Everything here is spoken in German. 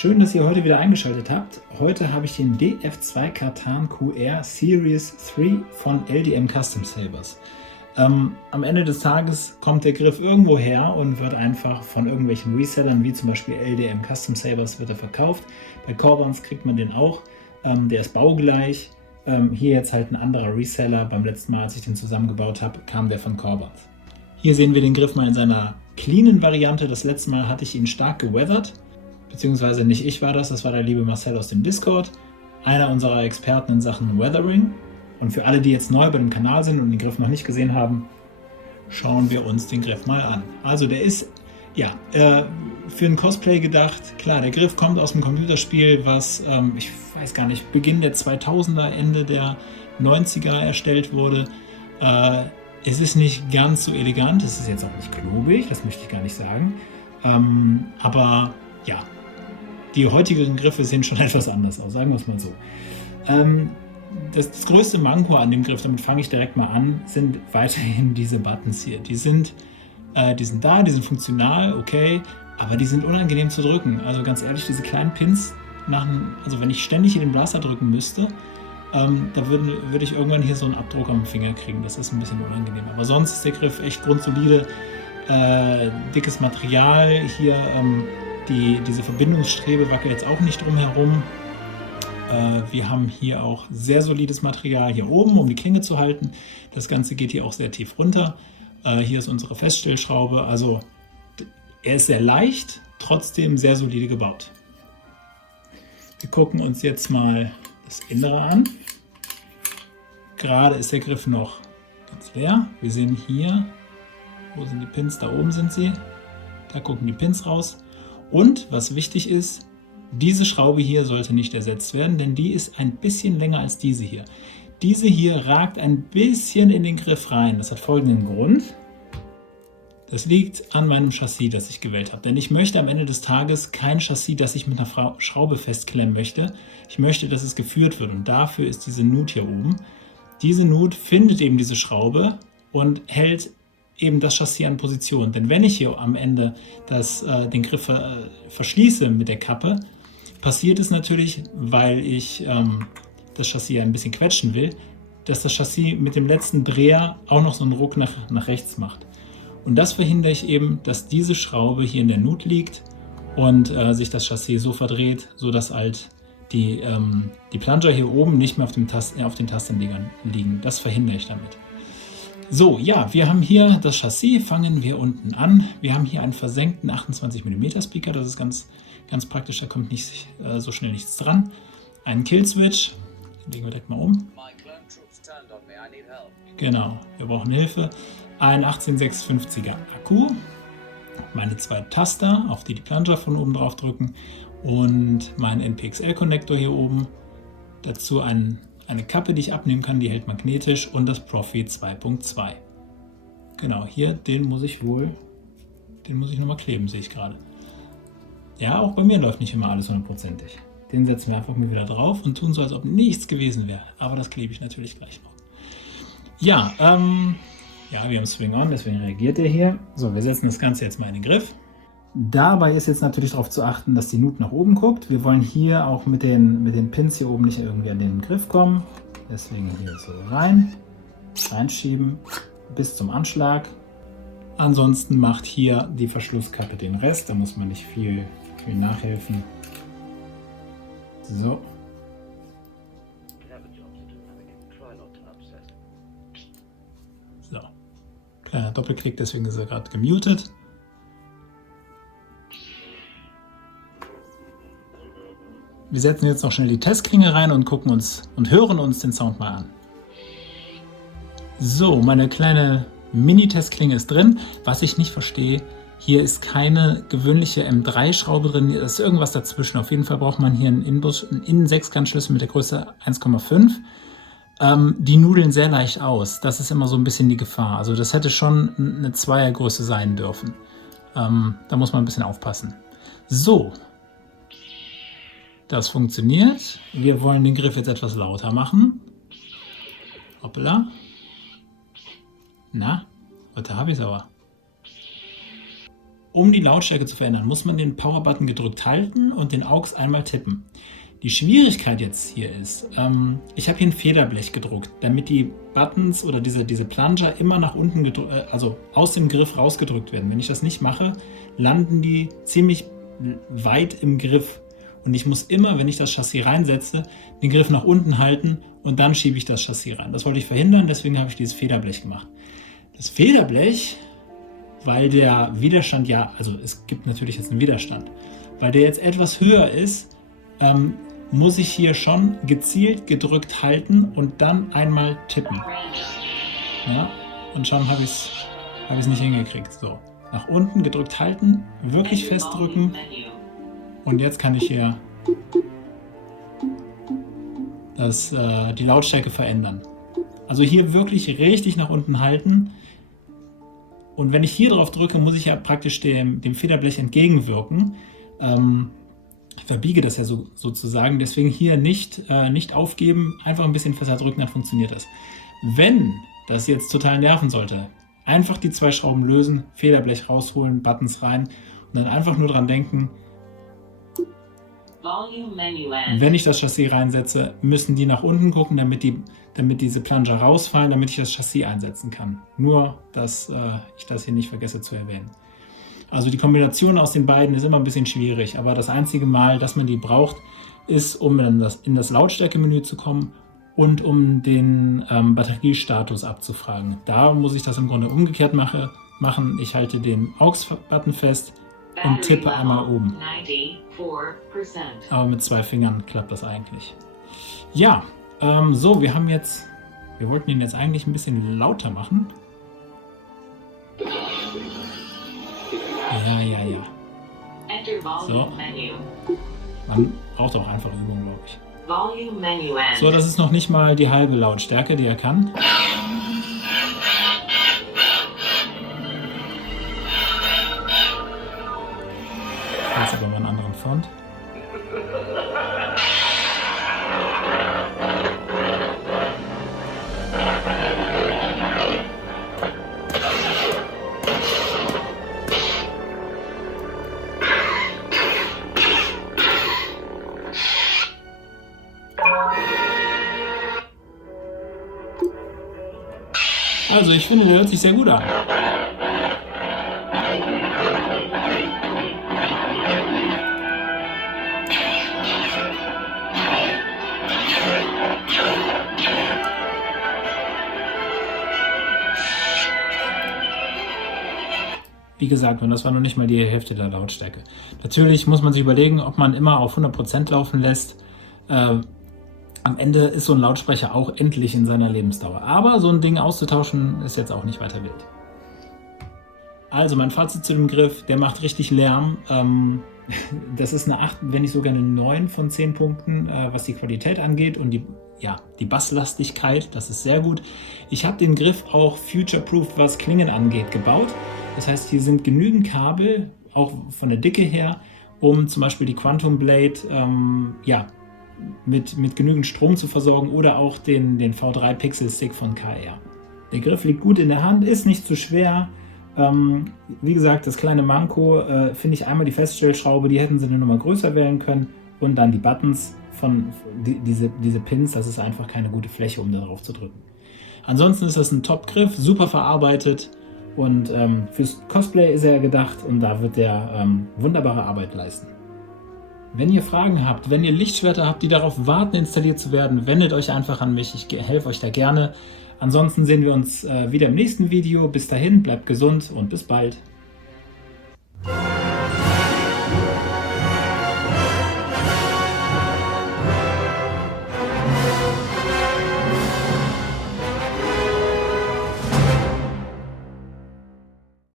Schön, dass ihr heute wieder eingeschaltet habt. Heute habe ich den DF2 Katan QR Series 3 von LDM Custom Sabers. Am Ende des Tages kommt der Griff irgendwo her und wird einfach von irgendwelchen Resellern, wie zum Beispiel LDM Custom Sabers, wird er verkauft. Bei Corbans kriegt man den auch. Der ist baugleich. Hier jetzt halt ein anderer Reseller. Beim letzten Mal, als ich den zusammengebaut habe, kam der von Corbans. Hier sehen wir den Griff mal in seiner cleanen Variante. Das letzte Mal hatte ich ihn stark geweathert. Beziehungsweise nicht ich war das war der liebe Marcel aus dem Discord, einer unserer Experten in Sachen Weathering. Und für alle, die jetzt neu bei dem Kanal sind und den Griff noch nicht gesehen haben, schauen wir uns den Griff mal an. Also der ist ja für ein Cosplay gedacht. Klar, der Griff kommt aus dem Computerspiel, was ich weiß gar nicht, Beginn der 2000er, Ende der 90er erstellt wurde. Es ist nicht ganz so elegant, es ist jetzt auch nicht klobig, das möchte ich gar nicht sagen. Aber ja, die heutigen Griffe sehen schon etwas anders aus, sagen wir es mal so. Das größte Manko an dem Griff, damit fange ich direkt mal an, sind weiterhin diese Buttons hier. Die sind da, die sind funktional, okay, aber die sind unangenehm zu drücken. Also ganz ehrlich, diese kleinen Pins, also wenn ich ständig hier den Blaster drücken müsste, da würde ich irgendwann hier so einen Abdruck am Finger kriegen. Das ist ein bisschen unangenehm. Aber sonst ist der Griff echt grundsolide, dickes Material. Hier diese Verbindungsstrebe wackelt jetzt auch nicht drum herum. Wir haben hier auch sehr solides Material hier oben, um die Klinge zu halten. Das Ganze geht hier auch sehr tief runter. Hier ist unsere Feststellschraube. Also er ist sehr leicht, trotzdem sehr solide gebaut. Wir gucken uns jetzt mal das Innere an. Gerade ist der Griff noch ganz leer. Wir sehen hier, wo sind die Pins? Da oben sind sie. Da gucken die Pins raus. Und was wichtig ist, diese Schraube hier sollte nicht ersetzt werden, denn die ist ein bisschen länger als diese hier. Diese hier ragt ein bisschen in den Griff rein. Das hat folgenden Grund. Das liegt an meinem Chassis, das ich gewählt habe. Denn ich möchte am Ende des Tages kein Chassis, das ich mit einer Schraube festklemmen möchte. Ich möchte, dass es geführt wird und dafür ist diese Nut hier oben. Diese Nut findet eben diese Schraube und hält eben das Chassis an Position. Denn wenn ich hier am Ende den Griff verschließe mit der Kappe, passiert es natürlich, weil ich das Chassis ein bisschen quetschen will, dass das Chassis mit dem letzten Dreher auch noch so einen Ruck nach rechts macht. Und das verhindere ich eben, dass diese Schraube hier in der Nut liegt und sich das Chassis so verdreht, sodass halt die Plunger hier oben nicht mehr auf den Tastenlegern liegen. Das verhindere ich damit. So, ja, wir haben hier das Chassis, fangen wir unten an. Wir haben hier einen versenkten 28 mm Speaker, das ist ganz praktisch, da kommt nicht so schnell nichts dran. Einen Killswitch, den legen wir direkt mal um. Genau, wir brauchen Hilfe. Ein 18650er Akku, meine zwei Taster, auf die Plunger von oben drauf drücken und meinen NPXL-Konnektor hier oben. Dazu eine Kappe, die ich abnehmen kann, die hält magnetisch und das Profi 2.2. Genau, hier, den muss ich nochmal kleben, sehe ich gerade. Ja, auch bei mir läuft nicht immer alles hundertprozentig. Den setzen wir einfach mal wieder drauf und tun so, als ob nichts gewesen wäre. Aber das klebe ich natürlich gleich noch. Ja, wir haben Swing On, deswegen reagiert er hier. So, wir setzen das Ganze jetzt mal in den Griff. Dabei ist jetzt natürlich darauf zu achten, dass die Nut nach oben guckt. Wir wollen hier auch mit den Pins hier oben nicht irgendwie an den Griff kommen. Deswegen hier so reinschieben bis zum Anschlag. Ansonsten macht hier die Verschlusskappe den Rest. Da muss man nicht viel nachhelfen. So. So. Kleiner Doppelklick, deswegen ist er gerade gemutet. Wir setzen jetzt noch schnell die Testklinge rein und hören uns den Sound mal an. So, meine kleine Mini-Testklinge ist drin. Was ich nicht verstehe, hier ist keine gewöhnliche M3-Schraube drin, da ist irgendwas dazwischen. Auf jeden Fall braucht man hier einen Innen-Sechskantschlüssel mit der Größe 1,5. Die nudeln sehr leicht aus. Das ist immer so ein bisschen die Gefahr. Also das hätte schon eine Zweiergröße sein dürfen. Da muss man ein bisschen aufpassen. So. Das funktioniert. Wir wollen den Griff jetzt etwas lauter machen. Hoppla. Na, heute habe ich es aber. Um die Lautstärke zu verändern, muss man den Power-Button gedrückt halten und den AUX einmal tippen. Die Schwierigkeit jetzt hier ist, ich habe hier ein Federblech gedruckt, damit die Buttons oder diese Plunger immer nach unten also aus dem Griff rausgedrückt werden. Wenn ich das nicht mache, landen die ziemlich weit im Griff. Und ich muss immer, wenn ich das Chassis reinsetze, den Griff nach unten halten und dann schiebe ich das Chassis rein. Das wollte ich verhindern, deswegen habe ich dieses Federblech gemacht. Das Federblech, weil der Widerstand also es gibt natürlich jetzt einen Widerstand, weil der jetzt etwas höher ist, muss ich hier schon gezielt gedrückt halten und dann einmal tippen. Ja, und schon habe ich es nicht hingekriegt. So, nach unten gedrückt halten, wirklich festdrücken und jetzt kann ich hier die Lautstärke verändern. Also hier wirklich richtig nach unten halten und wenn ich hier drauf drücke, muss ich ja praktisch dem Federblech entgegenwirken. Ich verbiege das ja sozusagen, deswegen hier nicht aufgeben, einfach ein bisschen fester drücken, dann funktioniert das. Wenn das jetzt total nerven sollte, einfach die 2 Schrauben lösen, Federblech rausholen, Buttons rein und dann einfach nur dran denken, wenn ich das Chassis reinsetze, müssen die nach unten gucken, damit diese Plunger rausfallen, damit ich das Chassis einsetzen kann. Nur, dass ich das hier nicht vergesse zu erwähnen. Also die Kombination aus den beiden ist immer ein bisschen schwierig, aber das einzige Mal, dass man die braucht, ist, um in das Lautstärkemenü zu kommen und um den Batteriestatus abzufragen. Da muss ich das im Grunde umgekehrt machen. Ich halte den AUX-Button fest und tippe einmal oben. Aber mit 2 Fingern klappt das eigentlich. Ja, so, wir wollten ihn jetzt eigentlich ein bisschen lauter machen. Ja. So. Man braucht auch einfach Übung, glaube ich. So, das ist noch nicht mal die halbe Lautstärke, die er kann. Jetzt aber mal einen anderen Font. Also ich finde, der hört sich sehr gut an. Wie gesagt, und das war noch nicht mal die Hälfte der Lautstärke. Natürlich muss man sich überlegen, ob man immer auf 100% laufen lässt. Am Ende ist so ein Lautsprecher auch endlich in seiner Lebensdauer. Aber so ein Ding auszutauschen ist jetzt auch nicht weiter wild. Also mein Fazit zu dem Griff, der macht richtig Lärm. Das ist eine 8, wenn nicht sogar eine 9 von 10 Punkten, was die Qualität angeht und die Basslastigkeit, das ist sehr gut. Ich habe den Griff auch future-proof, was Klingen angeht, gebaut. Das heißt, hier sind genügend Kabel, auch von der Dicke her, um zum Beispiel die Quantum Blade mit genügend Strom zu versorgen oder auch den V3 Pixel Stick von KR. Der Griff liegt gut in der Hand, ist nicht zu schwer. Wie gesagt, das kleine Manko finde ich einmal die Feststellschraube, die hätten sie eine Nummer größer wählen können und dann die Buttons diese Pins, das ist einfach keine gute Fläche, um darauf zu drücken. Ansonsten ist das ein Top-Griff, super verarbeitet und fürs Cosplay ist er gedacht und da wird er wunderbare Arbeit leisten. Wenn ihr Fragen habt, wenn ihr Lichtschwerter habt, die darauf warten, installiert zu werden, wendet euch einfach an mich, ich helfe euch da gerne. Ansonsten sehen wir uns wieder im nächsten Video. Bis dahin, bleibt gesund und bis bald.